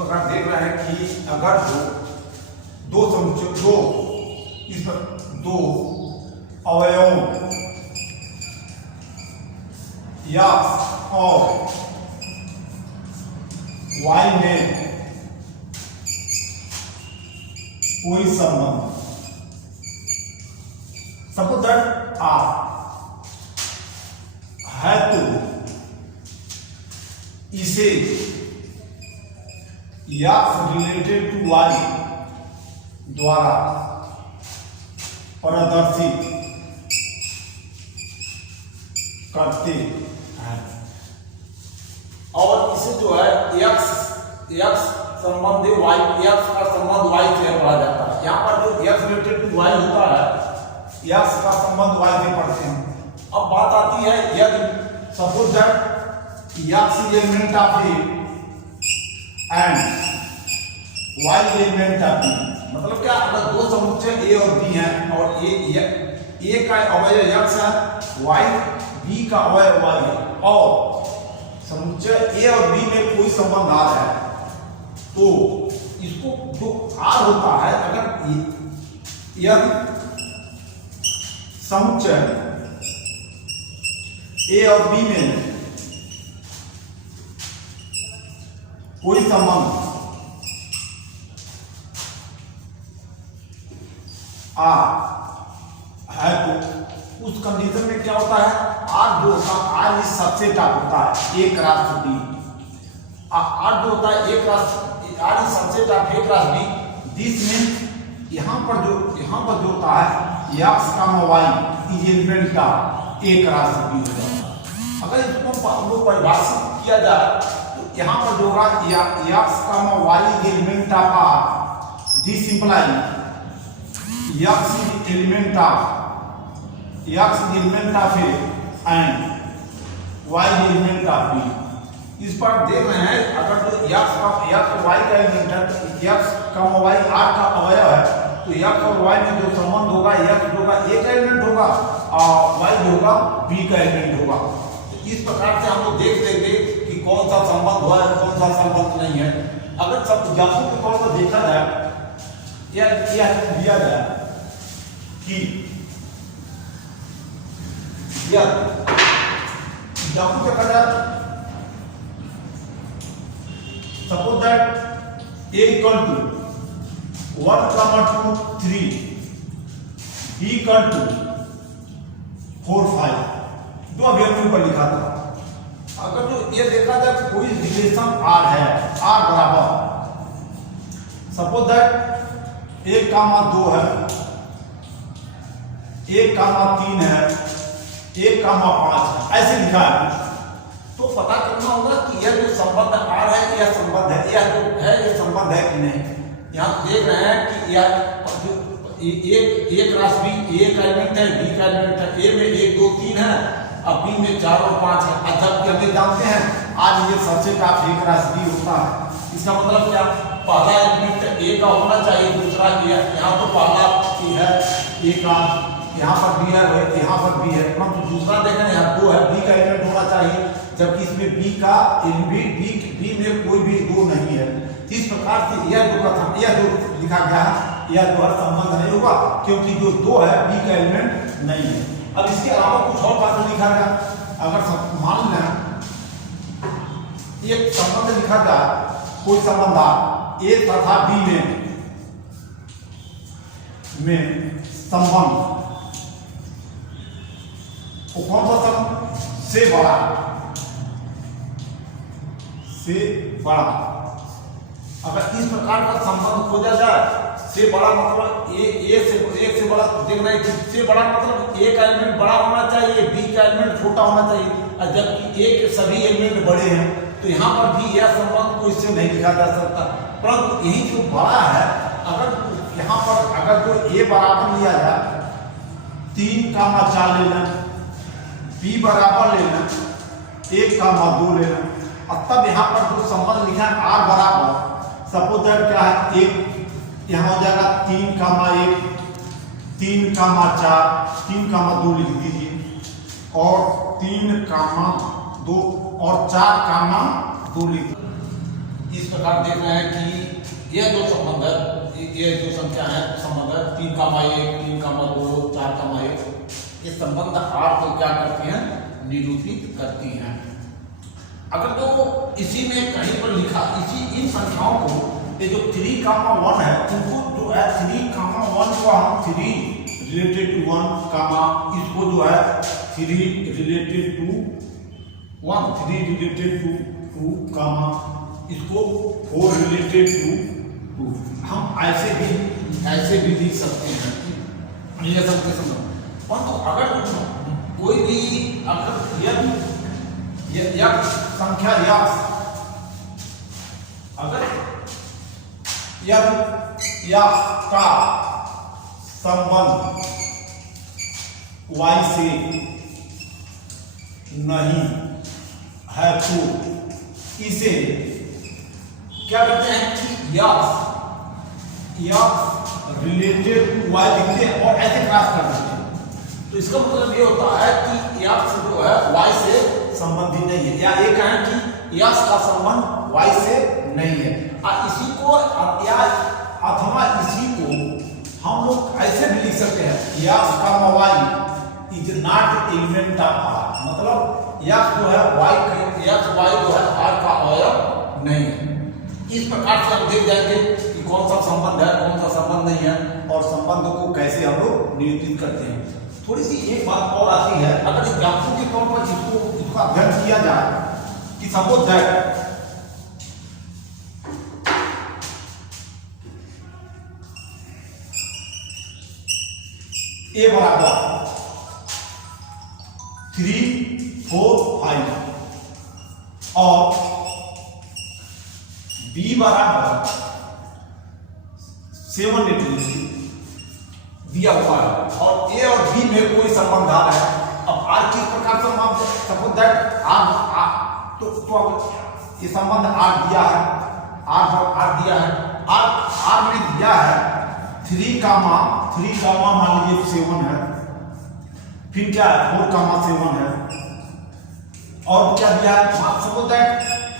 प्रकार देख रहे हैं कि अगर दो अवयवों x और y में कोई संबंध, सपोज दैट r है तो इसे x रिलेटेड टू y द्वारा प्रदर्शित करते हैं। और इसे जो है x संबंध y, x का संबंध y से पढ़ा जाता है। यहाँ पर जो x रिलेटेड टू y होता है, x का संबंध y से पढ़ते हैं। अब बात आती है यदि suppose that x is element of A and y is element of B, मतलब क्या, अगर दो समुच्चय A और B हैं और A का अवयव x है, y B का अवयव y है और समुच्चय A और B में कोई संबंध आ रहा है, तो इसको जो R होता है, अगर यह समुच्चय A और B में कोई संबंध आ है तो उस कंडीशन में क्या होता है, R जो होता है, R इस सबसेट होता है A क्रॉस B। R जो होता है R इस subset of A cross B। This means यहाँ पर जो होता है x, y इज एलिमेंट का A क्रॉस B हो जाता है। अगर इसको हम लोग परिभाषित किया जाए तो यहाँ पर जो होगा x, y is element of R, this imply x is element of A and y is element of B। इस पर देख रहे हैं, अगर जो x y का एलिमेंट है तो x, y R का अवयव है, तो x और y में जो संबंध होगा, x जो होगा A का एलिमेंट होगा और y जो होगा B का एलिमेंट होगा। तो इस प्रकार से हम लोग देख लेंगे कि कौन सा संबंध हुआ है, कौन सा संबंध नहीं है। अगर सब एग्जाम्पल के तौर पर देखा जाए, यह दिया जाए कि suppose that A equal to 1, 2, 3, B equal to 4, 5, जो अभी हमने ऊपर लिखा था। अगर जो ये देखा जाए कोई रिलेशन R है, R बराबर सपोज दैट 1, 2 है, 1, 3 है, 1, 5 है, ऐसे लिखा है, तो पता करना होगा कि यह जो संबंध R है, यह संबंध है, यह जो है ये संबंध है कि नहीं। यहाँ देख रहे हैं कि यह जो A क्रॉस B, A का एलिमेंट है, B का एलिमेंट है, A में 1, 2, 3 है, अब B में 4 और 5 है। जबकि हम जानते हैं आज ये subset of A cross B होता है। इसका मतलब क्या, पहला एलिमेंट A का होना चाहिए, दूसरा यहाँ तो पहला है A का, यहाँ पर B है, यहाँ पर B है, परंतु दूसरा देखें यहाँ 2 है, B का एलिमेंट होना चाहिए, जबकि इसमें B में कोई भी 2 नहीं है। इस प्रकार से यह जो लिखा गया है, यह जो संबंध नहीं होगा, क्योंकि जो 2 है B का एलिमेंट नहीं है। अब इसके अलावा कुछ और बातें लिखा गया, अगर मान लें एक संबंध लिखा जाए, कोई संबंध A तथा B में संबंध, वो कौन सा संबंध, से बड़ा, अगर इस प्रकार का संबंध खोजा जाए, से बड़ा मतलब A से बड़ा, देखना है कि से बड़ा मतलब A का एलिमेंट बड़ा होना चाहिए, B का एलिमेंट छोटा होना चाहिए, और जबकि A के सभी एलिमेंट बड़े हैं, तो यहाँ पर भी यह संबंध को इससे नहीं लिखा जा सकता। परंतु यही जो बड़ा है, अगर यहाँ पर अगर जो A बराबर लिया जाए 3, 4 लेना, B बराबर लेना 1, 2 लेना, और तब यहाँ पर जो संबंध लिखा है R बराबर, सपोज दैट क्या है, 1 यहाँ हो जाएगा 3, 1, 3, 4, 3, 2 लिख दीजिए, और 3, 2 और 4, 2 लिख दीजिए। इस प्रकार देख रहे हैं कि यह जो संबंध है, ये जो संख्या है संबंध है 3,1, 3,2, 4,1, ये संबंध आर को क्या करती हैं, निरूपित करती हैं। अगर तो इसी में कहीं पर लिखा, इसी इन संख्याओं को, ये जो 3,1 है, उनको जो है 3,1 को हम 3 रिलेटेड टू 1 कामा, इसको जो है 3 रिलेटेड टू 1, 3 रिलेटेड टू 2 कामा, इसको 4 रिलेटेड टू 2, हम ऐसे भी लिख सकते हैं। ये सब के समझ, परंतु अगर कोई भी अगर यह संख्या अगर यह का संबंध y से नहीं है तो इसे क्या कहते हैं कि रिलेटेड टू y लिखते हैं और ऐसे क्रॉस कर देते हैं। तो इसका मतलब ये होता है कि x जो है y से संबंधित नहीं है, या एक है कि x का संबंध y से नहीं है। इसी को या अथवा इसी को हम लोग ऐसे भी लिख सकते हैं, x का y is not element of r, मतलब x जो है y जो है r का अवयव नहीं है। इस प्रकार से हम देख जाएंगे कि कौन सा संबंध है, कौन सा संबंध नहीं है, और संबंध को कैसे हम लोग निरूपित करते हैं। थोड़ी सी एक बात और आती है, अगर एग्जाम्पल के तौर पर इसका अध्ययन किया जाए कि सपोज दैट ए बराबर 3, 4, 5 और बी बराबर 7, 8 दिया हुआ है, और ए और बी में कोई संबंध आ रहा है। अब आर किस प्रकार से हम सपोज दैट आर तो ये संबंध आर दिया है, आर दिया है, आर में दिया है 3 कामा मान लीजिए 7 है, फिर क्या है 4,7 है, और क्या दिया है सपोज दैट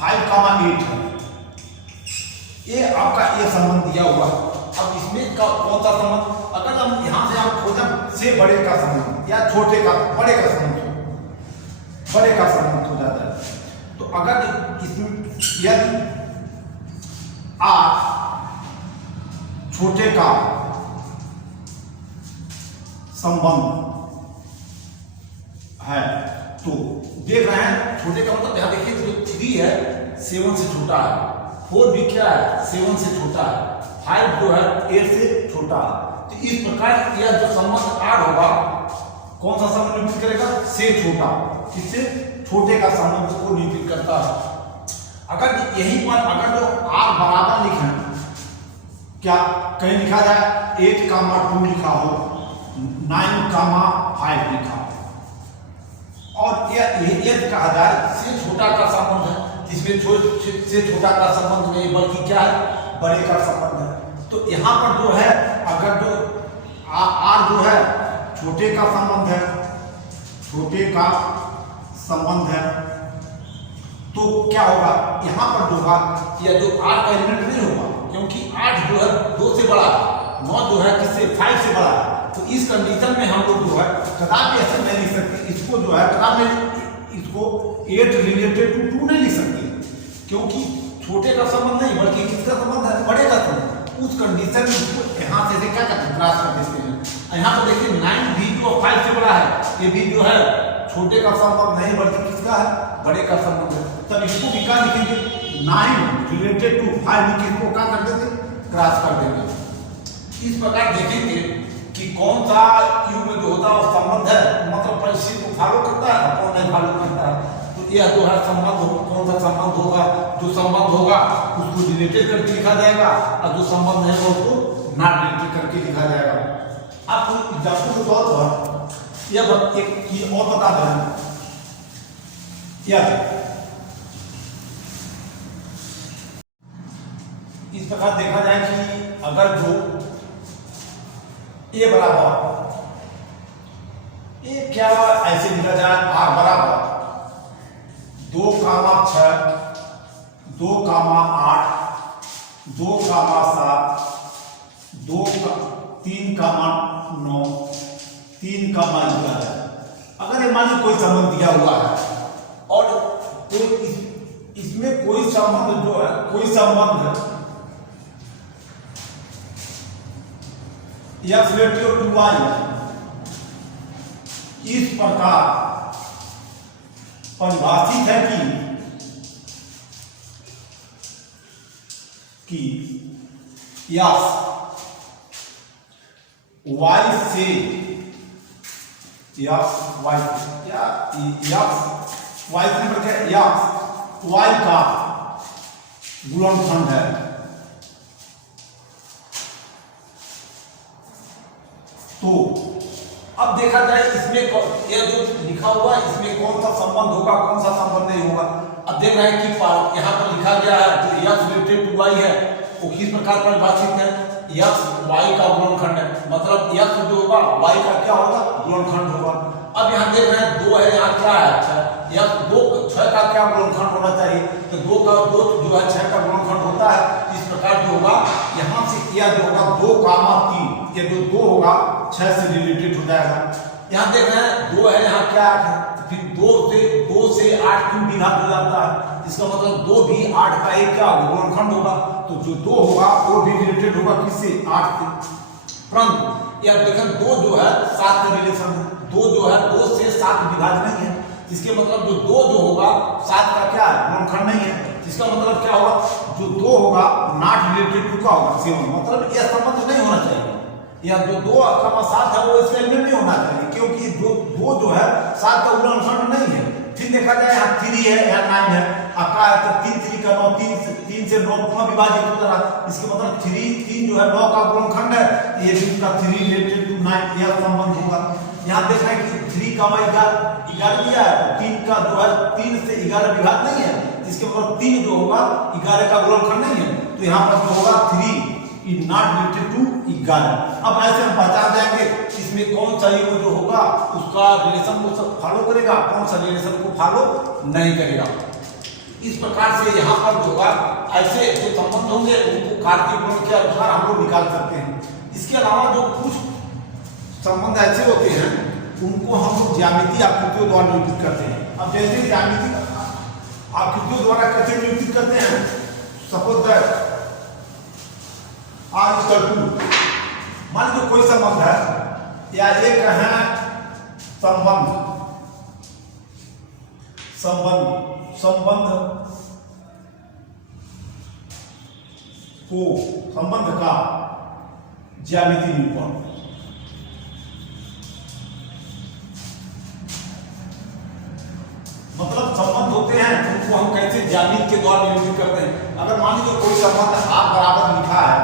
5,8 है। ये आपका ये संबंध दिया हुआ है। अब इसमें का कौन सा संबंध, अगर हम यहां से हम खोजें से बड़े का संबंध या छोटे का बड़े का संबंध हो जाता है। तो अगर इसमें यदि आर छोटे का संबंध है तो देख रहे हैं, छोटे का मतलब यहां देखिए जो 3 है 7 से छोटा है, 4 भी क्या है 7 से छोटा है, 5 जो है 8 से छोटा है। तो इस प्रकार यह जो संबंध आर होगा, कौन सा संबंध निरूपित करेगा, से छोटा, किससे छोटे का संबंध को निरूपित करता है। अगर यहीं पर अगर जो आर बराबर लिखें, क्या कहीं लिखा जाए 8,2 लिखा हो, 9,5 लिखा हो, और यह कहा जाए से छोटा का संबंध है, इसमें से छोटा का संबंध नहीं बल्कि क्या है बड़े का संबंध है। तो यहाँ पर जो है अगर जो आर जो है छोटे का संबंध है, तो क्या होगा यहाँ पर जो होगा या जो आर का एलिमेंट नहीं होगा, क्योंकि 8 जो है 2 से बड़ा है, 9 जो है किससे 5 से बड़ा है। तो इस कंडीशन में हम लोग जो है कदापि ऐसे नहीं लिख सकते, इसको जो है कदापि इसको 8 रिलेटेड टू 2 नहीं लिख सकते, क्योंकि छोटे का संबंध नहीं बल्कि किसका संबंध है, बड़े का संबंध। उस कंडीशन में इसको यहाँ से क्या करते हैं, क्रॉस कर देते हैं। यहाँ पर देखिए 9 भी जो 5 से बड़ा है, ये भी जो है छोटे का संबंध नहीं बल्कि किसका है, बड़े का संबंध है। तब इसको भी क्या लिखेंगे 9 रिलेटेड टू 5 लिख के इसको क्या कर देते, क्रॉस कर देंगे। इस प्रकार देखेंगे कि कौन सा युग में जो होता है संबंध है, मतलब परिस्थिति को फॉलो करता है, कौन नहीं फॉलो करता है। तो यह जो है संबंध कौन सा संबंध होगा, जो संबंध होगा उसको रिलेटेड करके लिखा जाएगा, और जो संबंध है उसको नॉट रिलेटेड करके लिखा जाएगा। आपको एग्जाम्पल के तौर पर यह एक और बता दें, इस प्रकार देखा जाए कि अगर जो ए बराबर ए क्या ऐसे लिखा जाए आर बराबर 2,6 2,8, 2,7, 3,9, 3,11। अगर ये मान लीजिए कोई संबंध दिया हुआ है और इसमें कोई संबंध जो है, कोई संबंध x रेटियो टू y इस प्रकार परिभाषित है कि यस y से यस y क्या यस y की मतलब यस y का गुणनखंड है। तो अब देखा जाए इसमें ये जो लिखा हुआ है इसमें कौन सा संबंध होगा, कौन सा संबंध नहीं होगा। अब देख रहे हैं कि यहाँ पर लिखा गया है जो x रिलेटेड टू y है वो किस प्रकार परिभाषित है, x y का गुणनखंड है, मतलब x जो होगा y का क्या होगा, गुणनखंड होगा। अब यहाँ देख रहे हैं 2 है, यहाँ क्या है, x 6 का क्या गुणनखंड होना चाहिए, तो 2 जो है 6 का गुणनखंड होता है। इस प्रकार जो होगा यहाँ से यह जो होगा 2,3, ये जो 2 होगा 6 से रिलेटेड हो जाएगा। यहाँ देख रहे हैं 2 है, यहाँ क्या है, फिर 2 से 8 क्यों विभाग हो जाता है, इसका मतलब 2 भी 8 का एक क्या गुणनखंड होगा। तो जो 2 होगा वो भी रिलेटेड होगा किससे, 8 से। परंतु यह देखें 2 जो है 7 का रिलेशन है, 2 जो है 2 से 7 विभाज नहीं है, इसके मतलब जो 2 जो होगा 7 का क्या है, गुणनखंड नहीं है। इसका मतलब क्या होगा, जो 2 होगा नॉट रिलेटेड टू का होगा 7, मतलब यह संबंध नहीं होना चाहिए। या जो 2,7 है वो इसके एलिमेंट नहीं होना चाहिए, क्योंकि जो 2 जो है 7 का गुणनखंड नहीं है। फिर देखा जाए यहाँ 3 है, यहाँ 9 है, आपका तो 3 का 9, 3 से 9 पुनः विभाजित होता रहा, इसके मतलब 3 जो है 9 का गुणनखंड है, ये भी उसका 3 रिलेटेड टू 9 यह संबंध होगा। यहाँ देख रहे हैं कि 3,11 दिया है, 3 का जो है 3 से 11 विभाग नहीं है, इसके मतलब 3 जो होगा 11 का गुणनखंड नहीं है। तो यहाँ पर जो होगा 3 इज नॉट रिलेटेड टू 11। अब ऐसे हम पहचान जाएंगे इसमें कौन सा वो जो होगा उसका रिलेशन को फॉलो करेगा, कौन सा रिलेशन को फॉलो नहीं करेगा। इस प्रकार से यहाँ पर जो होगा ऐसे जो संबंध होंगे उनको कार्तीय गुण के अनुसार हम लोग निकाल सकते हैं। इसके अलावा जो कुछ संबंध ऐसे होते हैं उनको हम लोग ज्यामितीय आकृतियों द्वारा निरूपित करते हैं। अब जैसे ज्यामितीय आकृतियों द्वारा कैसे निरूपित करते हैं, सपोज दैट R = 2, मान लीजिए कोई संबंध है या एक है संबंध का ज्यामितीय निरूपण। मतलब संबंध होते हैं उनको हम कैसे ज्यामिति के द्वारा निरूपित करते हैं। अगर मान लीजिए कोई संबंध आप बराबर लिखा है,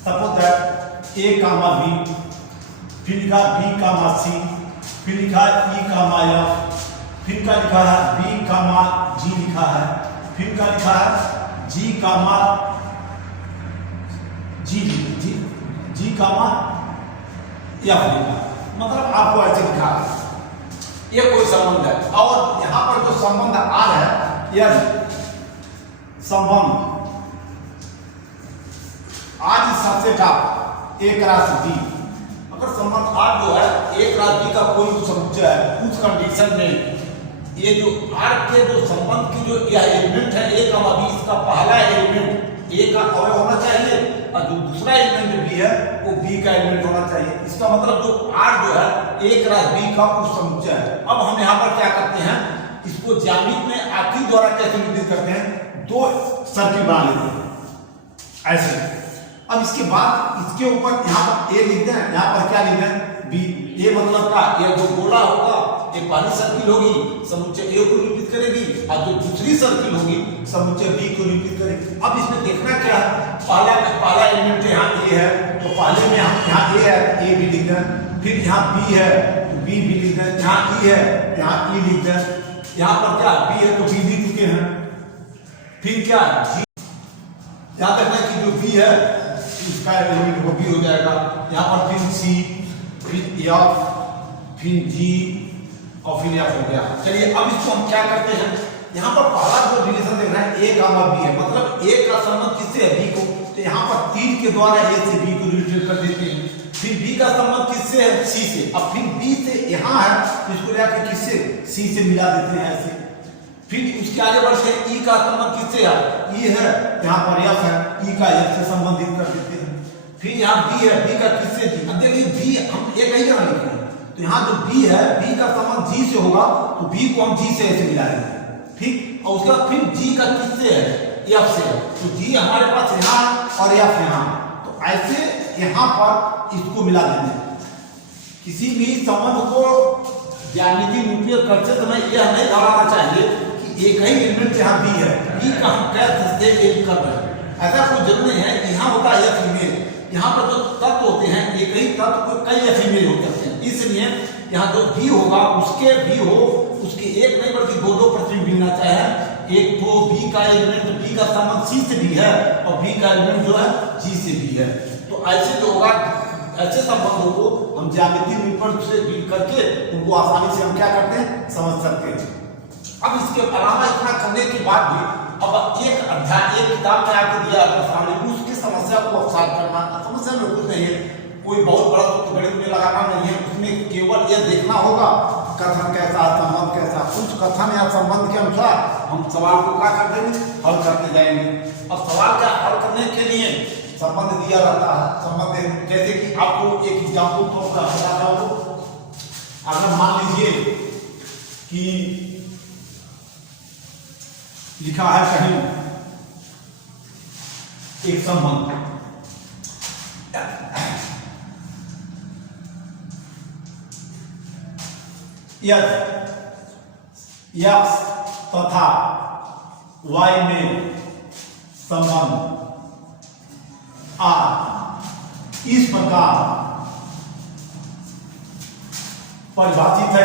सपोज दैट a, b, फिर लिखा b, c, फिर लिखा e, f, फिर का लिखा है b, g लिखा है, फिर का लिखा है g, f लिखा, मतलब आपको ऐसे लिखा है। ये कोई संबंध है और यहाँ पर जो संबंध R है यह संबंध R इज सबसेट ऑफ एक राशि B। अगर संबंध R जो है एक राशि का कोई समुच्चय है, उस कंडीशन में ये जो R के जो संबंध की जो यह एलिमेंट है a, b, इसका पहला एलिमेंट a का अवयव होना चाहिए और जो दूसरा एलिमेंट b है वो b का एलिमेंट होना चाहिए। इसका मतलब जो R जो है एक राशि B का उस समुच्चय है। अब हम यहाँ पर क्या करते हैं, इसको ज्यामिति में आकृति द्वारा कैसे निरूपित करते हैं, 2 सर्किल बना लेते हैं ऐसे। अब इसके बाद इसके ऊपर यहाँ पर a लिखते हैं, यहाँ पर क्या लिखते हैं b। a मतलब का ये जो गोला होगा एक पहली सर्किल होगी समुच्चय a को निरूपित करेगी और जो दूसरी सर्किल होगी समुच्चय b को निरूपित करेगी। अब इसमें देखना क्या है, पहला एलिमेंट यहाँ a है तो पहले में हम यहाँ a है a भी लिख दें, फिर यहाँ b है तो b भी लिख दें, यहाँ e है यहाँ e लिख दें, यहाँ पर क्या b है तो b लिख चुके हैं, फिर क्या g, याद रखना कि जो b है इसका एलिमेंट वो b हो जाएगा। यहाँ पर फिर c, फिर f, फिर g और फिर f हो गया। चलिए अब इसको हम क्या करते हैं, यहाँ पर पहला जो रिलेशन देख रहे हैं ए कामा बी है, मतलब ए का संबंध किससे है, बी को। तो यहाँ पर तीर के द्वारा ए से बी को रिलेट कर देते हैं। फिर बी का संबंध किससे है, सी से। अब फिर बी से यहाँ है तो इसको लेकर किससे, सी से मिला देते हैं ऐसे। फिर उसके आगे बढ़ते हैं, ई का संबंध किससे है, ई है, यहाँ पर एफ है, ई का एफ से संबंधित कर देते हैं। फिर यहाँ बी है, बी का किससे जी। अब देखिए बी हम एक ही जगह लिखे हैं, तो यहाँ जो बी है, बी का संबंध जी से होगा तो बी को हम जी से ऐसे मिला देंगे, ठीक। और उसके बाद फिर जी का किससे है, एफ से। तो जी हमारे पास यहाँ और एफ यहाँ, तो ऐसे यहाँ पर इसको मिला देंगे। किसी भी संबंध को ज्यामिति में उपयोग करते समय यह नहीं घबराना चाहिए कि एक ही एलिमेंट यहाँ बी है, बी का हम कैसे एक कर रहे हैं, ऐसा कोई जरूरी नहीं है। यहाँ होता है एफ इमेज, यहाँ पर जो तत्व होते हैं एक ही तत्व को कई एफ इमेज हो सकते हैं, इसलिए यहाँ जो बी होगा उसके भी हो, उसके एक नहीं बल्कि दो प्रतिबिंब मिलना चाहिए। एक तो बी का एलिमेंट, बी का संबंध सी से भी है और बी का एलिमेंट जो है जी से भी है। तो ऐसे जो होगा, ऐसे संबंधों को हम ज्यामिति निरूपण से डील करके उनको आसानी से हम क्या करते हैं, समझ सकते हैं। अब इसके अलावा इतना करने के बाद भी अब एक अध्याय, एक किताब में आके दिया आपके सामने, उसकी समस्या को सॉल्व करना। समस्या में कुछ नहीं है, कोई बहुत बड़ा तो गणित में लगाना नहीं है, उसमें केवल यह देखना होगा कथन कैसा, संबंध कैसा। कुछ कथन या संबंध के अनुसार हम सवाल को क्या कर देंगे, हल करते जाएंगे। अब सवाल का हल करने के लिए संबंध दिया रहता है, संबंध जैसे कि आपको एक एग्जाम्पल तो बताता हूं। अगर मान लीजिए कि लिखा है कहीं एक संबंध, यक्स तथा वाई में संबंध इस प्रकार परिभाषित है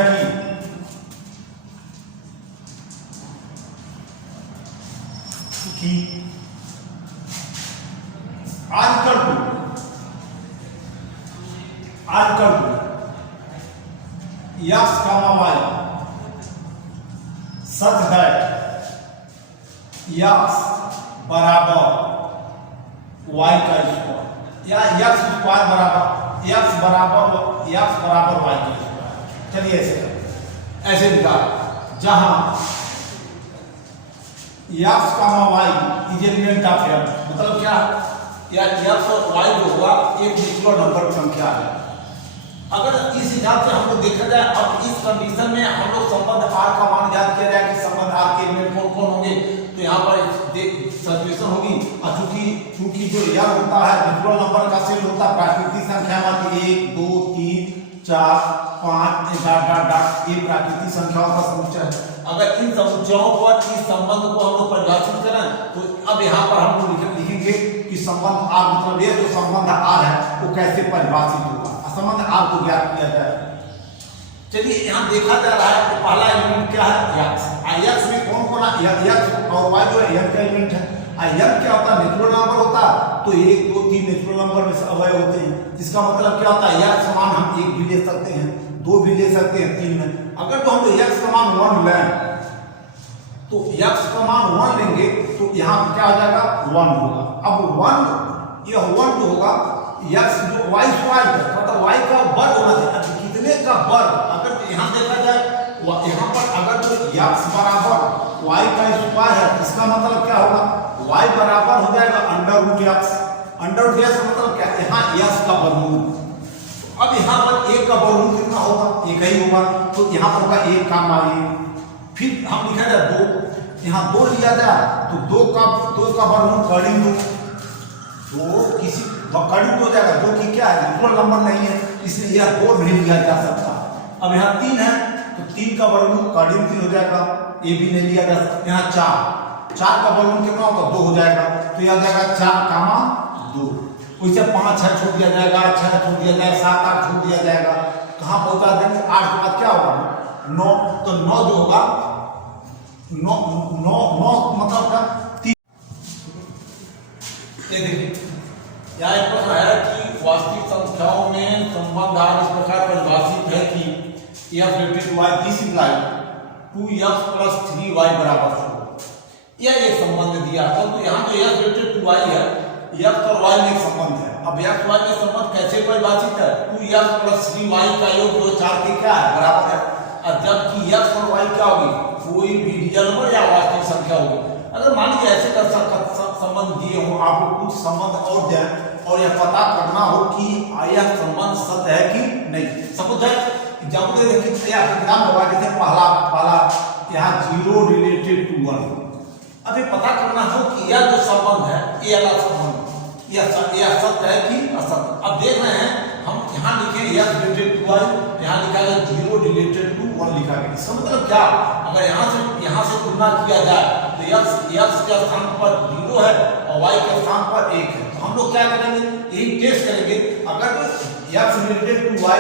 कि आजकल यक्स कामा वाई सच है, यक्स बराबर वाई का स्क्वायर या यक्स स्क्वायर बराबर यक्स बराबर वाई का स्क्वायर। चलिए ऐसे लिखा, जहां x comma y is element of F, मतलब क्या, या यक्स और वाई जो होगा एक नेचुरल नंबर की संख्या है। अगर इस हिसाब से हमको देखा जाए, अब इस कंडीशन में हम लोग संबंध आर का मान ज्ञात किया जाए कि संबंध आर के एलिमेंट कौन कौन होंगे, तो यहाँ पर सब्स्टिट्यूशन होगी। और चूंकि जो यह होता है नेचुरल नंबर का सेट होता है, प्राकृतिक संख्या में 1 2 3 4 5 डॉट ये प्राकृतिक संख्याओं का समुच्चय है। अगर इन समुच्चयों पर इस संबंध को हम लोग परिभाषित करें तो अब यहाँ पर हम लोग लिखेंगे कि संबंध आर, मतलब ये जो संबंध आर है वो कैसे परिभाषित होगा, संबंध आर को ज्ञात किया जाए। चलिए यहाँ देखा जा रहा है कि पहला एलिमेंट क्या है, यक्स। यक्स में कौन कौन है, यक्स और वाई जो है यक्स का एलिमेंट है। यक्स क्या होता है, नेचुरल नंबर होता है, तो 1 2 3 नेचुरल नंबर में से अवयव होते हैं। इसका मतलब क्या होता है, यक्स समान हम 1 भी ले सकते हैं, 2 भी ले सकते हैं, 3 में। अगर तो हम यक्स का मान 1 लें तो यक्स का मान 1 लेंगे तो यहाँ क्या हो जाएगा, 1 होगा। अब 1 यह 1 जो होगा यक्स जो वाई स्क्वायर है, मतलब वाई का वर्ग होना चाहिए। कितने का वर्ग, अगर यहाँ देखा जाए यहाँ पर अगर जो यक्स बराबर वाई का स्क्वायर है, इसका मतलब क्या होगा, वाई बराबर हो जाएगा √x। √x का मतलब क्या, यहाँ यक्स का वर्गमूल। अब यहाँ पर 1 का वर्गमूल कितना होगा, 1 ही होगा, तो यहाँ पर होगा 1 का मान। फिर हम लिखा जाए 2, यहाँ 2 लिया जाए तो 2 का वर्गमूल कड़ी 2, तो किसी कड़ी हो जाएगा। 2 की क्या है, नेचुरल नंबर नहीं है, इसलिए यह 2 नहीं लिया जा सकता। अब यहाँ 3 है तो 3 का वर्गमूल कड़ी 3 हो जाएगा, ये भी नहीं लिया जा सकता। यहाँ 4 का वर्गमूल कितना होगा, 2 हो जाएगा, तो यह जाएगा 4 कामा 2। वैसे 5 6 छोड़ दिया जाएगा, 6 छोड़ दिया जाएगा, 7 8 छोड़ दिया जाएगा, कहाँ पहुंचा देंगे, 8 के बाद क्या होगा, 9। तो 9 जो होगा 9 मतलब क्या, 3। ये देखिए यहाँ एक प्रश्न है कि वास्तविक संख्याओं में संबंध आर इस प्रकार परिभाषित है कि यह related to y this imply 2x plus 3y बराबर 4। यह एक संबंध दिया था। तो यहाँ जो x रिलेटेड टू y है, x और y में एक संबंध है। अब x y में संबंध कैसे परिभाषित है? 2x प्लस 3y का योग जो 4 के क्या है बराबर है। और जबकि x और y क्या होगी? कोई भी रियल नंबर या वास्तविक संख्या होगी। अगर मान लीजिए ऐसे कर संबंध दिए हो, आपको कुछ संबंध और दें और यह पता करना हो कि यह संबंध सत्य है कि नहीं। सपोज एग्जाम्पल देखिए, एग्जाम होगा जैसे पहला यहाँ 0 रिलेटेड टू 1। अभी पता करना हो कि यह जो संबंध है, ये वाला संबंध यह सत्य है कि असत्य। अब देख रहे हैं हम यहाँ लिखे x रिलेटेड टू y, यहाँ लिखा गया 0 रिलेटेड टू 1 लिखा गया। इसका मतलब क्या? अगर यहाँ से तुलना किया जाए तो x के स्थान पर 0 है और y के स्थान पर 1 है। तो हम लोग क्या करेंगे? यही टेस्ट करेंगे। अगर x related to y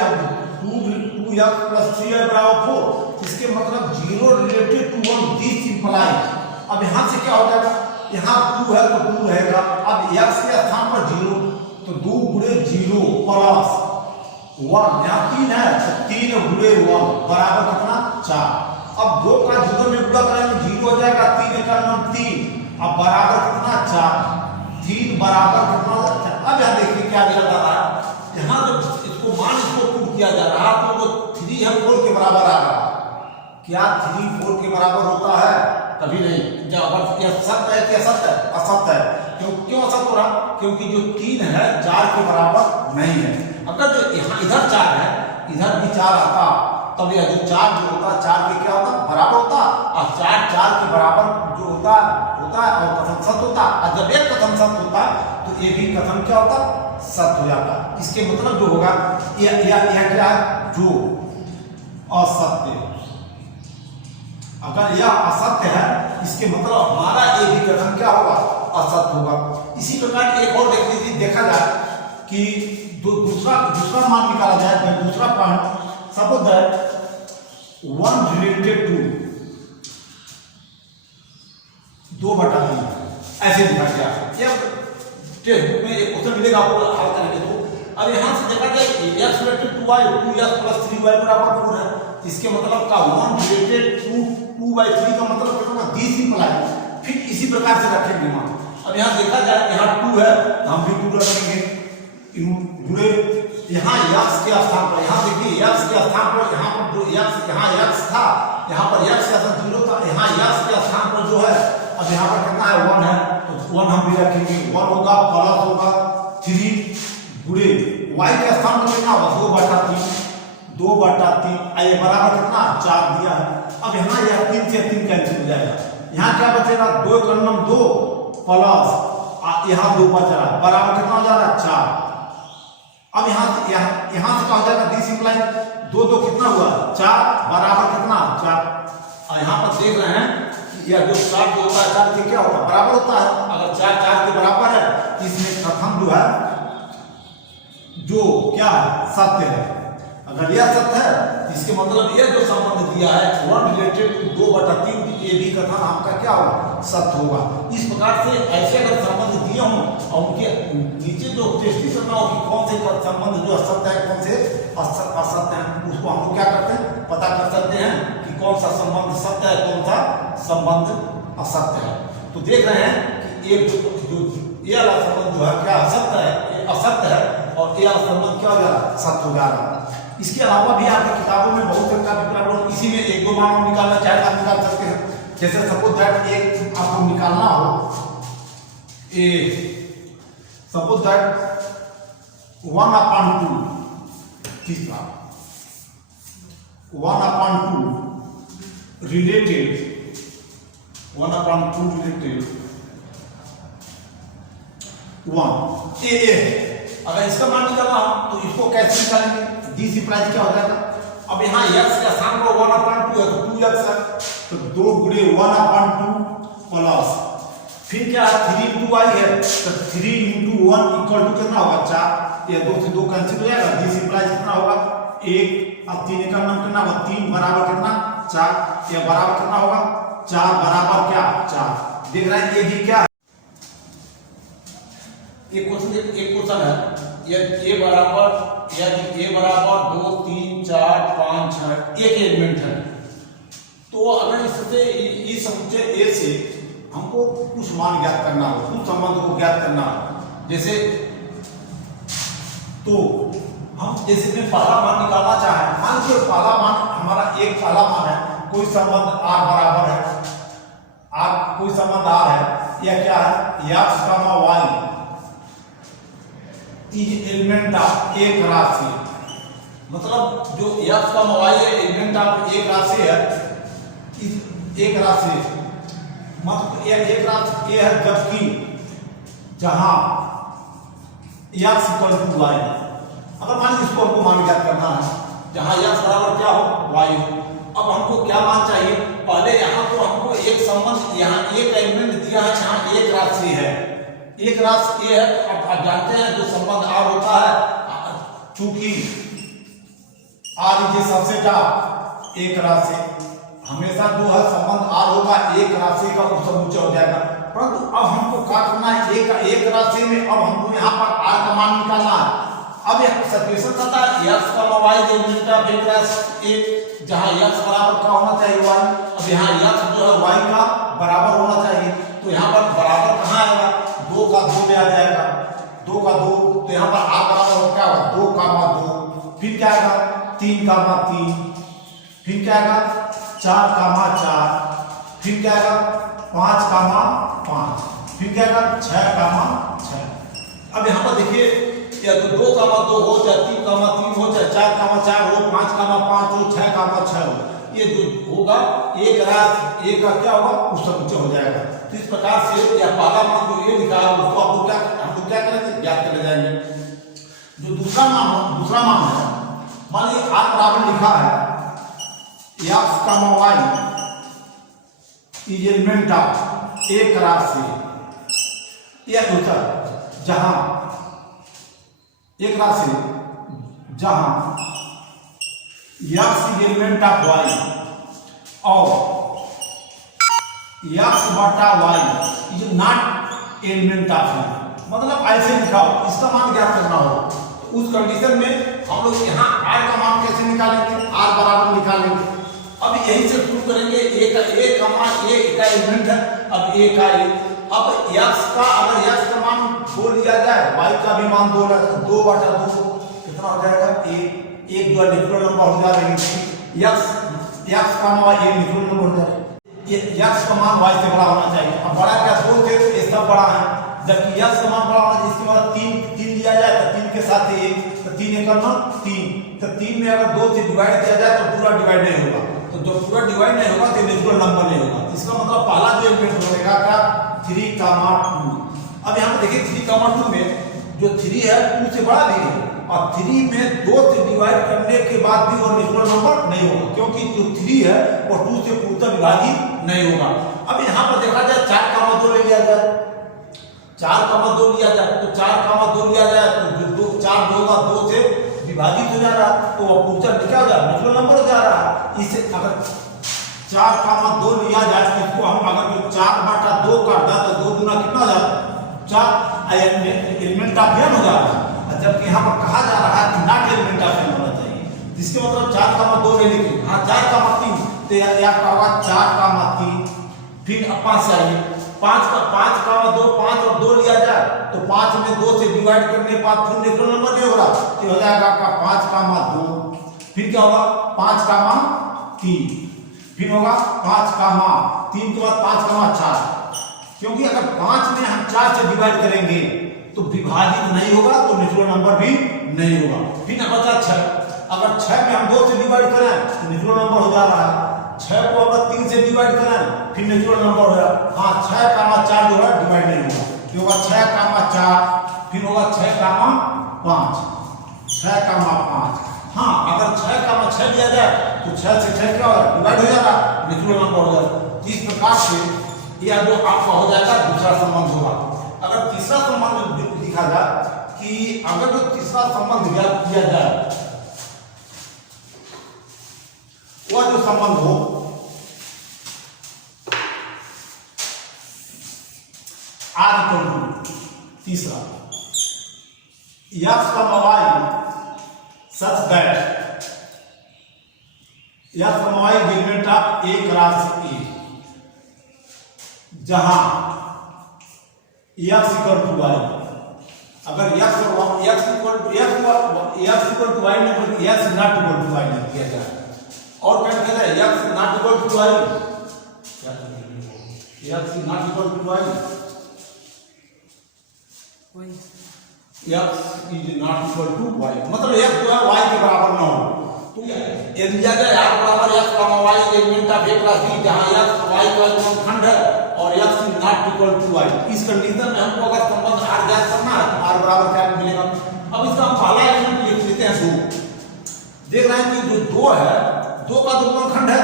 2x plus 3y बराबर 4, इसके मतलब 0 रिलेटेड टू 1 दिस इंप्लाइज। अब यहाँ से क्या हो जाएगा? यहाँ 2 है तो 2 रहेगा। अब x के स्थान पर 0 तो 2 गुणे 0 प्लस 1, यहाँ 3 है तो 3 गुणे 1 बराबर कितना? 4। अब 2 का 0 में गुणा करेंगे 0 हो जाएगा, 3 का मान 3, अब बराबर कितना? 4। 3 बराबर कितना? 4। अब यहाँ देखिए क्या दिया जा रहा है, यहाँ जो इसको मान इसको पुट किया जा रहा है तो 3 है 4 के बराबर आ रहा है। क्या 3 4 के बराबर होता है? कभी नहीं। जब अगर यह सत्य है कि असत्य है? असत्य है। क्यों असत्य हो रहा? क्योंकि जो 3 है 4 के बराबर नहीं है। अगर जो यहाँ इधर 4 है, इधर भी 4 आता, तब यह जो 4 जो होता है 4 के क्या होता? बराबर होता। और 4 के बराबर जो होता है और कथन सत्य होता। और जब एक कथन सत्य होता तो ये भी कथन क्या होता? सत्य हो जाता। इसके मतलब जो होगा यह क्या है? जो असत्य। अगर यह असत्य है, इसके मतलब हमारा ये भी कथन क्या होगा? असत्य होगा। इसी प्रकार एक और देख लीजिए, देखा जाए कि दूसरा मान निकाला जाए। दूसरा point suppose that 1 related to 2/3 ऐसे लिखा गया। यह टेक्स्ट बुक में एक क्वेश्चन मिलेगा, आपको हल करेंगे। तो अब यहाँ से देखा जाए x related to y 2x plus 3y बराबर 4 है। इसके मतलब का 1 रिलेटेड टू 2/3 का मतलब कितना? This implies. फिर इसी प्रकार से रखेंगे मान। अब यहाँ देखा जाए यहाँ 2 है, हम भी 2 रखेंगे जुड़े। यहाँ x के स्थान पर, यहाँ देखिए x के स्थान पर, यहाँ पर जो यहाँ x था, यहाँ पर x का स्थान 0 था, यहाँ x के स्थान पर जो है, अब यहाँ पर कितना है? 1 है तो 1 हम भी रखेंगे। 1 होगा प्लस होगा 3 गुणे y के स्थान पर कितना होगा? 2/3 ये बराबर कितना? 4 दिया है। अब यहाँ यह 3 से 3 कैंसिल हो जाएगा। यहाँ क्या बचेगा? 2 का क्रम 2 प्लस यहाँ 2 बच रहा है, बराबर कितना हो जा रहा है? 4। अब यहाँ से क्या हो जाएगा? दिस इंप्लाइज 2 कितना हुआ? 4 बराबर कितना? 4। और यहाँ पर देख रहे हैं कि यह जो 4 जो होता है 4 के क्या होता है? बराबर होता है। अगर 4 के बराबर है, इसमें प्रथम जो है जो क्या है? सत्य है। अगर यह सत्य है, इसके मतलब यह जो संबंध दिया है 1 रिलेटेड टू 2/3, ये भी कथन आपका क्या होगा? सत्य होगा। इस प्रकार से ऐसे अगर संबंध दिए हों और उनके नीचे जो टेस्टी करना हो कि कौन से संबंध जो सत्य है, कौन से असत्य है, उसको हम लोग क्या करते हैं? पता कर सकते हैं कि कौन सा संबंध सत्य है, कौन सा संबंध असत्य है। तो देख रहे हैं कि एक जो ये वाला संबंध जो है क्या असत्य है, ये असत्य है, और ये वाला संबंध क्या हो जा रहा है? सत्य हो जा रहा है। इसके अलावा भी आपकी किताबों में बहुत प्रकार इसी में 1-2 मान निकालना चाहे आप निकाल सकते हैं। जैसे सपोज दैट एक आपको निकालना हो, सपोज दैट 1/2 तीसरा 1/2 रिलेटेड 1/2 रिलेटेड 1 ए। अगर इसका मान निकालना हो तो इसको कैसे निकालेंगे? दिस इंप्लाइज क्या हो जाएगा? अब यहाँ x का स्थान पर 1/2 है तो 2x है, तो 2 गुणे 1/2 प्लस फिर क्या है? 3 × y है तो 3 × 1 इक्वल टू कितना होगा? 4। ये 2 से 2 कैंसिल हो जाएगा। दिस इंप्लाइज कितना होगा? 1। अब 3 का मान कितना होगा? 3 बराबर कितना? 4। ये बराबर कितना होगा? 4 बराबर क्या? 4। देख रहे हैं ये भी क्या? एक क्वेश्चन है, ये बराबर 2 3 4 5 6 एक एलिमेंट है, तो तो अगर इससे इस समुच्चय ए से हमको कुछ मान ज्ञात करना हो, कुछ संबंध को ज्ञात करना हो, जैसे तो हम जैसे में पहला मान निकालना चाहें, मान लीजिए पहला मान हमारा एक पहला मान है, कोई संबंध r बराबर है, r कोई संबंध r है, या क्या है, x, y is element of एक राशि, मतलब जो x, y है एलिमेंट ऑफ एक राशि है, एक राशि मतलब एक राशि ये है, जबकि जहां x इक्वल टू y, अगर मान लीजिए इसको हमको मान ज्ञात करना है, जहां x बराबर क्या हो, y हो। अब हमको क्या मान चाहिए, पहले यहाँ तो हमको एक संबंध, यहाँ एक एलिमेंट दिया है, यहाँ एक राशि है, एक राशि ये है। अब आप जानते हैं जो संबंध r होता है, चूंकि r इज सबसेट ऑफ एक राशि, हमेशा जो है संबंध r होगा एक राशि का उपसमुच्चय हो जाएगा। परंतु अब हमको क्या करना है, एक राशि में अब हमको यहाँ पर r का मान निकालना है। अब यह सब्स्टिट्यूशन करता है x, y जो एलिमेंट ऑफ एक राशि एक, जहां x बराबर क्या होना चाहिए, y। अब यहाँ x जो है y का बराबर होना चाहिए, तो यहाँ पर बराबर कहाँ आएगा, 2 का 2 में आ जाएगा, 2 का 2, तो यहाँ पर r बराबर क्या होगा, 2 का 2, फिर क्या आएगा, 3 का 3, फिर क्या आएगा, 4 का 4, फिर क्या आएगा, 5 का 5, फिर क्या आएगा, 6 का 6। अब यहाँ पर देखिए, या तो 2 का 2 हो जाए, 3 का 3 हो जाए, 4 का 4 हो, 5 का 5 हो, 6 का 6 हो, ये जो होगा एक राशि एक का क्या होगा, उपसमुच्चय हो जाएगा। तो इस प्रकार से या पहला मान जो ये लिखा है उसको हम लोग क्या करेंगे, ज्ञात कर जाएंगे। जो दूसरा मान है, मान लीजिए r बराबर लिखा है x, y is element of एक राशि, यह दूसरा जहां एक राशि जहां x is element of y और x बटा y is not element of y, मतलब ऐसे लिखा हो, इसका मान ज्ञात करना हो, तो उस कंडीशन में हम लोग यहाँ r का मान कैसे निकालेंगे, r बराबर निकालेंगे। अब यही से शुरू करेंगे, a का एलिमेंट है, अब a का अब x का अगर x का मान 2 लिया जाए, y का भी मान 2 है, तो 2 बटा 2 कितना हो जाएगा, एक जो नेचुरल नंबर हो जाएगा, x का मान एक नेचुरल नंबर हो जाएगा, x का मान y से बड़ा होना चाहिए। अब बड़ा क्या, 2 से ये सब बड़ा है, जबकि x का मान बड़ा होना चाहिए, इसके बाद 3 लिया जाए तो 3 के साथ 1, तो 3 एक 3, तो 3 में अगर 2 से डिवाइड किया जाए तो पूरा डिवाइड नहीं होगा, तो जब पूरा डिवाइड नहीं होगा तो नेचुरल नंबर नहीं होगा। इसका मतलब पहला जो एलिमेंट होगा क्या, 3, 2। अब यहाँ पे देखिए 3, 2 में जो 3 है 2 से बड़ा भी है, और 3 में 2 से डिवाइड करने के बाद भी वो नेचुरल नंबर नहीं होगा, क्योंकि जो 3 है वो 2 से पूर्णतः विभाजित नहीं होगा। अब यहाँ पर देखा जाए 4, 2 ले लिया जाए, 4, 2 लिया जाए, तो 4, 2 लिया जाए तो जो 4 2 का 2 से विभाजित हो जा रहा है, तो वो पूर्णतः क्या हो जा रहा है, नेचुरल नंबर हो जा रहा है। इसे अगर 4, 2 लिया जाए, इसको हम अगर 4 बटा 2 कर दे तो 2 गुना कितना हो जाता है, 4 एलिमेंट ऑफ n हो जा रहा है, जबकि यहाँ पर कहा जा रहा है कि नॉट एलिमेंट ऑफ n होना चाहिए, जिसके मतलब 4, 2 ले लीजिए, हाँ 4, 3, तो यहाँ का होगा 4, 3, फिर 5 चाहिए, 5 का 2, 5 और 2 लिया जाए तो 5 में 2 से डिवाइड करने के बाद फिर नेचुरल नंबर नहीं होगा, तो हो जाएगा आपका 5, 2, फिर क्या होगा 5, 3, फिर होगा 5, 3 के बाद 5, 4, क्योंकि अगर 5 में हम 4 से डिवाइड करेंगे तो विभाजित नहीं होगा, तो नेचुरल नंबर भी नहीं होगा। फिर बचा 6, अगर 6 में हम 2 से डिवाइड करें तो नेचुरल नंबर हो जा रहा है, 6 को अगर 3 से डिवाइड करें फिर नेचुरल नंबर हो जाएगा, हाँ 6, 4 जो है डिवाइड नहीं होगा, ये होगा 6, 4, फिर होगा 6, 5, 6, 5। हाँ अगर 6, लिया जाए तो 6 से 6 क्या होगा, डिवाइड हो जाएगा, नेचुरल नंबर हो जाएगा। इस प्रकार से यह जो आपका हो जाएगा दूसरा संबंध होगा। अगर तीसरा संबंध लिखा जाए कि अगर जो तीसरा संबंध ज्ञात किया जाए, वह जो संबंध हो r तीसरा x का y such that या समवायी एलिमेंट ऑफ एक राशि ए, जहां x इक्वल टू y, अगर x इक्वल टू y नहीं बल्कि x not equal to y लिख दिया जाए, और क्या कहता है x not equal to y, x not equal to y, x is not equal to y, मतलब x जो है y के बराबर ना हो। तो यदि दिया जाए r बराबर x comma y element of एक राशि जहां x y का गुणनखंड है और x is not equal to y, इस कंडीशन में हमको अगर संबंध r ज्ञात करना है तो r बराबर क्या मिलेगा। अब इसका हम पहला एलिमेंट लिख लेते हैं 2। देख रहे हैं कि जो 2 है 2 का गुणनखंड है,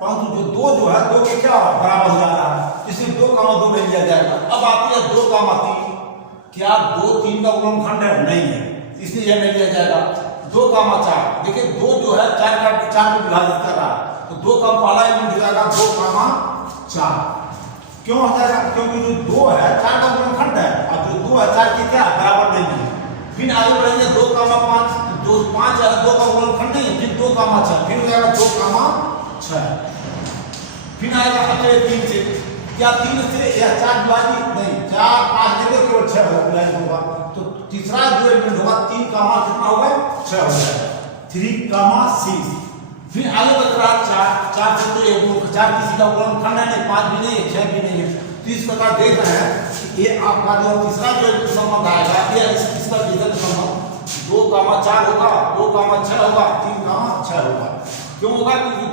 परंतु जो 2 जो है 2 के क्या बराबर हो जा रहा है, इसलिए 2 कामा 2 ले लिया जाएगा। अब आती है 2 कामा 3, क्या 2 3 का गुणनखंड है? नहीं है, इसलिए यह नहीं लिया जाएगा। 2 कामा 4, देखिए 2 जो है 4 को विभाजित कर रहा है, तो 2 का पहला एलिमेंट हो जाएगा 2 कामा 4। क्यों हो जाएगा? क्योंकि जो 2 है 4 का गुणनखंड है और जो 2 है 4 के क्या बराबर नहीं है। फिर आगे बढ़ेंगे 2 कामा 5, जो 5 है 2 का गुणनखंड नहीं, फिर 2 कामा 6, फिर हो जाएगा 2 कामा 6। फिर आएगा अगले 3 से, क्या 3 से या 4 विभाजित नहीं, 4 5 देंगे केवल 6 होगा, तो तीसरा जो एलिमेंट होगा 3 कामा कितना होगा 6 हो जाएगा, 3 कामा 6। फिर आगे बढ़ रहा 4 से तो 4 किसी का गुणनखंड है नहीं, 5 भी नहीं है, 6 भी नहीं है। तो इस प्रकार देख रहे हैं कि ये आपका जो तीसरा जो संबंध आएगा ये इसका विधेय संबंध 2 कामा 4 होगा, 2 कामा 6 होगा, 3 कामा 6 होगा। क्यों होगा? क्योंकि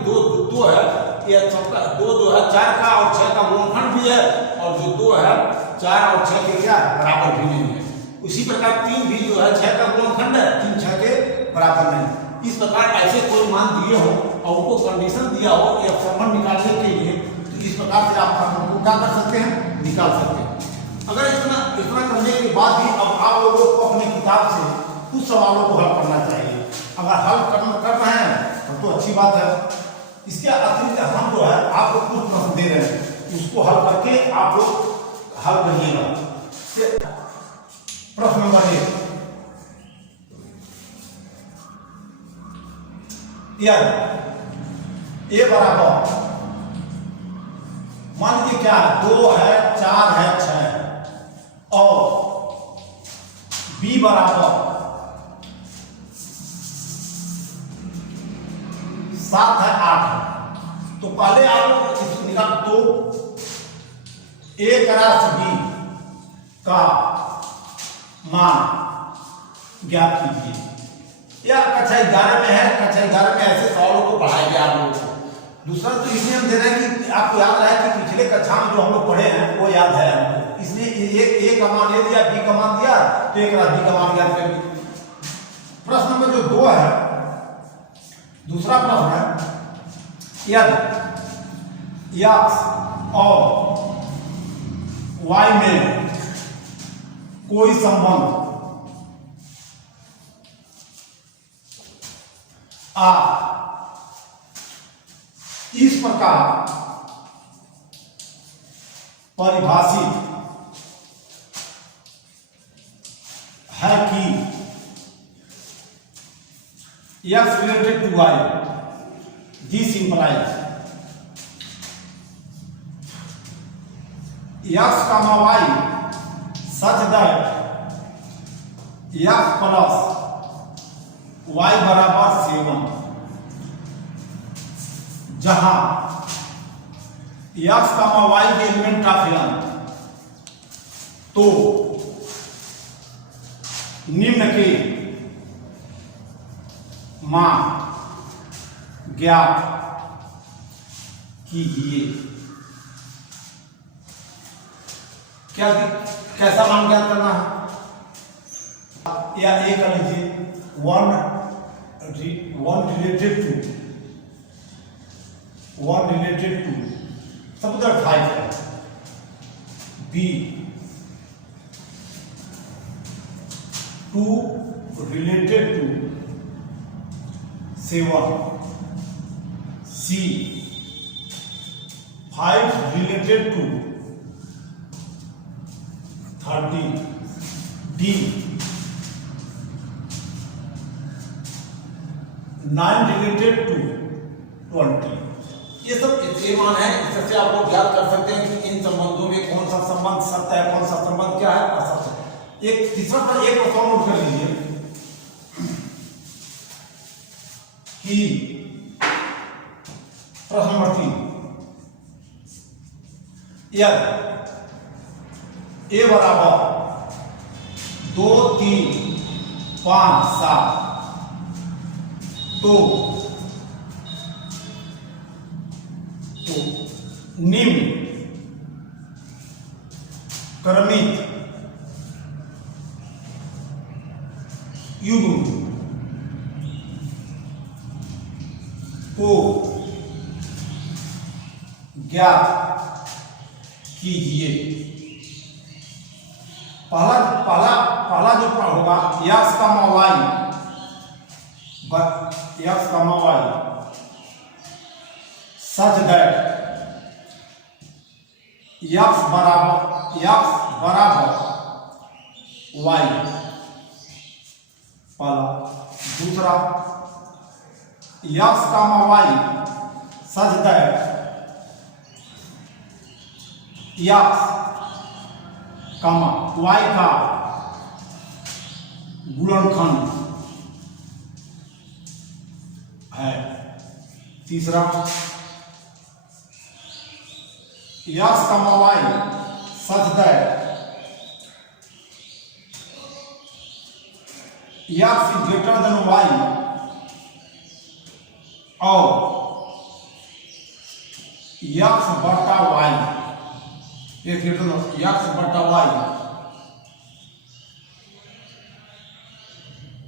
2 है ये सबका 2 जो है 4 का और 6 का गुणनखंड भी है, और जो 2 है 4 और 6 के क्या बराबर भी नहीं है। उसी प्रकार 3 भी जो है 6 का गुणनखंड है, 3 6 के बराबर नहीं। इस प्रकार ऐसे कोई मान दिए हो और उनको कंडीशन दिया हो या संबंध निकालने के लिए, तो इस प्रकार से आप को क्या कर सकते हैं, निकाल सकते हैं। अगर इतना करने के बाद भी अब आप लोगों को अपनी किताब से कुछ सवालों को हल करना चाहिए। अगर हल कर रहे हैं तो अच्छी बात है। इसके अतिरिक्त हम जो है आपको कुछ प्रश्न दे रहे हैं, उसको हल करके आप लोग हल करिएगा। प्रश्न नंबर 1, ए बराबर, मान लीजिए क्या 2 है 4 है 6 है, और बी बराबर 7 है 8 है। तो पहले आप निकाल तो ए राशि बी का मान ज्ञात कीजिए। या कक्षा 11 में है, कक्षा 11 में ऐसे सवालों को पढ़ाया गया आप लोगों को। दूसरा तो इसलिए हम दे रहे हैं कि आपको याद रहा है कि पिछले कक्षा में जो हम लोग पढ़े हैं वो याद है हमको, इसलिए ए का मान ले दिया, बी का मान दिया, तो एक राशि बी का मान ज्ञात कर दिया। प्रश्न नंबर जो 2 है, दूसरा प्रश्न है, यदि x और y में कोई संबंध इस प्रकार परिभाषित है कि x related to y, this implies x comma y such that x plus y बराबर 7, जहां x comma y के एलिमेंट ऑफ n, तो निम्न के मान ज्ञात कीजिए। क्या कैसा मान ज्ञात करना है? या ए कर लीजिए 1 related to सपोज 5 है, b 2 related to 7, c 5 related to 30, d 9 related to 20। ये सब ये मान है, इससे आप लोग याद कर सकते हैं कि इन संबंधों में कौन सा संबंध सत्य है, कौन सा संबंध क्या है असत्य। एक तीसरा पर एक और नोट कर लीजिए कि प्रश्न नंबर 3, यदि ए बराबर 2, 3, 5, 7 तो निम्न क्रमित युग्म को ज्ञात कीजिए। पहला जो होगा x, y such that x बराबर y, पहला। दूसरा x, y such that x, y का गुणनखंड है। तीसरा x, y such that x is greater than y और x बटा y x बटा y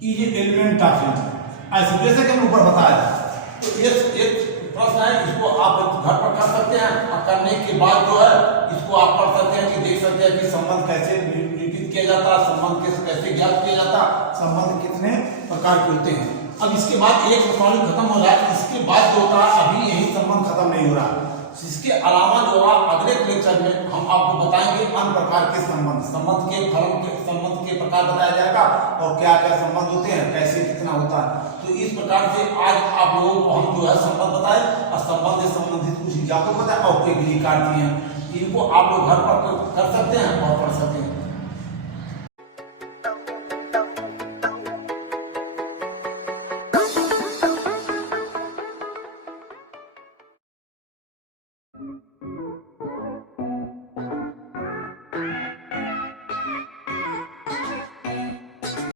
इज एलिमेंट ऑफ ऐसे जैसे कि हम ऊपर बताया। तो ये एक प्रश्न है, इसको आप घर पर कर सकते हैं और करने के बाद जो है इसको आप पढ़ सकते हैं कि देख सकते हैं कि संबंध कैसे निरूपित किया जाता है, संबंध कैसे ज्ञात किया जाता है, संबंध कितने प्रकार के होते हैं। अब इसके बाद एक प्रश्न खत्म हो रहा है, इसके बाद जो होता है अभी यही संबंध खत्म नहीं हो रहा है। इसके अलावा जो अगले लेक्चर में हम आपको बताएंगे अन्य प्रकार के संबंध के फलन के संबंध के प्रकार बताया जाएगा और क्या क्या संबंध होते हैं, कैसे कितना होता है। तो इस प्रकार से आज आप लोगों को हम जो है संबंध बताए और संबंध से संबंधित कुछ एग्जाम्पल बताए और कोई गृह कार्य दिए हैं, इनको आप लोग घर पर कर सकते हैं और पढ़ सकते हैं।